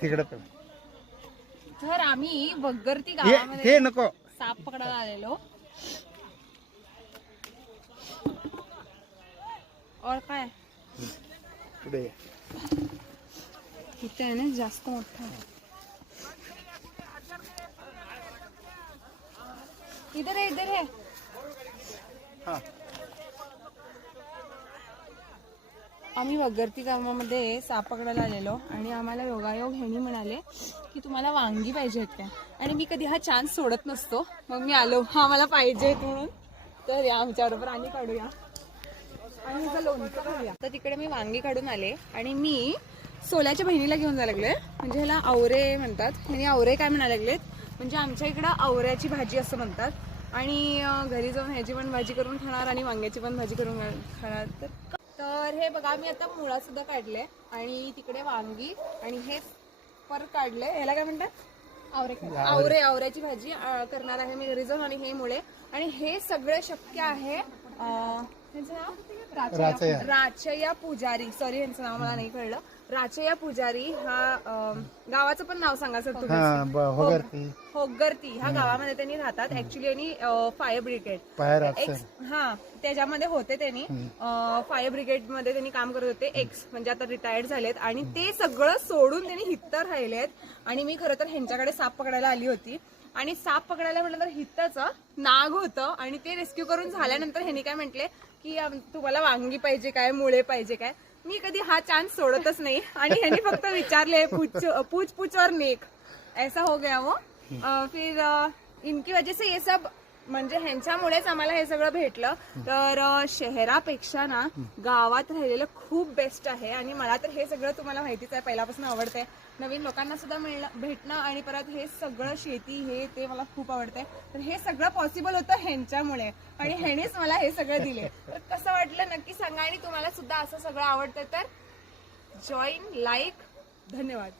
तिकडे तर आम्ही वग्गर्ती गावामध्ये हे नको साप पकडायला आलेलो. और काय पुढे इथे आहे ना जास्त मोठा आहे. इधर है इधर है. आम्ही वग्गर्ती गावामध्ये साप पकडायला आलेलो आणि आम्हाला योगायोग ह्यांनी म्हणाले की तुम्हाला वांगी पाहिजे आहेत काय. आणि मी कधी हा चान्स सोडत नसतो. मग मी आलो हा मला पाहिजे म्हणून. तर या आमच्याबरोबर आणि काढूया आणि हिचं लोणचं करूया. तर तिकडे मी वांगी काढून आले आणि मी सोल्याच्या बहिणीला घेऊन जायला लागले. म्हणजे ह्याला आवरे म्हणतात. ह्याने आवरे काय म्हणायला लागलेत म्हणजे आमच्या इकडं आवऱ्याची भाजी असं म्हणतात. आणि घरी जाऊन ह्याची पण भाजी करून खाणार आणि वांग्याची पण भाजी करून खाणार. तर हे बघा मी आता मुळा सुद्धा काढले आणि तिकडे वांगी आणि हे पर काढले. ह्याला काय म्हणतात आवऱ्याची भाजी करणार आहे मी घरी जाऊन. आणि हे मुळे आणि हे सगळं शक्य आहे राचया पुजारी. सॉरी यांचं नाव मला नाही कळलं. राचया पुजारी हा गावाचं पण नाव सांगा सर तुम्ही. होगर्ती ह्या गावामध्ये त्यांनी राहतात. ऍक्च्युली यांनी फायर ब्रिगेड त्याच्यामध्ये होते. त्यांनी फायर ब्रिगेड मध्ये त्यांनी काम करत होते. म्हणजे आता रिटायर्ड झालेत आणि ते सगळं सोडून त्यांनी हित्तर राहिलेत. आणि मी खरं तर ह्यांच्याकडे साप पकडायला आली होती. आणि साप पकडायला म्हटलं तर हित्ताचं नाग होतं आणि ते रेस्क्यू करून झाल्यानंतर ह्यांनी काय म्हटले की तुम्हाला वांगी पाहिजे काय मुळे पाहिजे काय. मी कधी हा चान्स सोडतच नाही. आणि ह्यांनी फक्त विचारले पूछ पूछ और नेक ऐसा हो गया वो. फिर इनकी वजह से ये सब म्हणजे ह्यांच्यामुळेच आम्हाला हे सगळं भेटलं. तर शहरापेक्षा ना गावात राहिलेलं खूप बेस्ट आहे. आणि मला तर हे सगळं तुम्हाला माहितीच आहे पहिल्यापासून आवडतंय. नवीन लोकांना सुद्धा भेटणं आणि परत हे सगळं शेती हे ते मला खूप आवडतंय. तर हे सगळं पॉसिबल होतं ह्यांच्यामुळे आणि ह्यानेच मला हे सगळं दिले. तर कसं वाटलं नक्की सांगा. आणि तुम्हाला सुद्धा असं सगळं आवडतं तर जॉईन लाईक. धन्यवाद.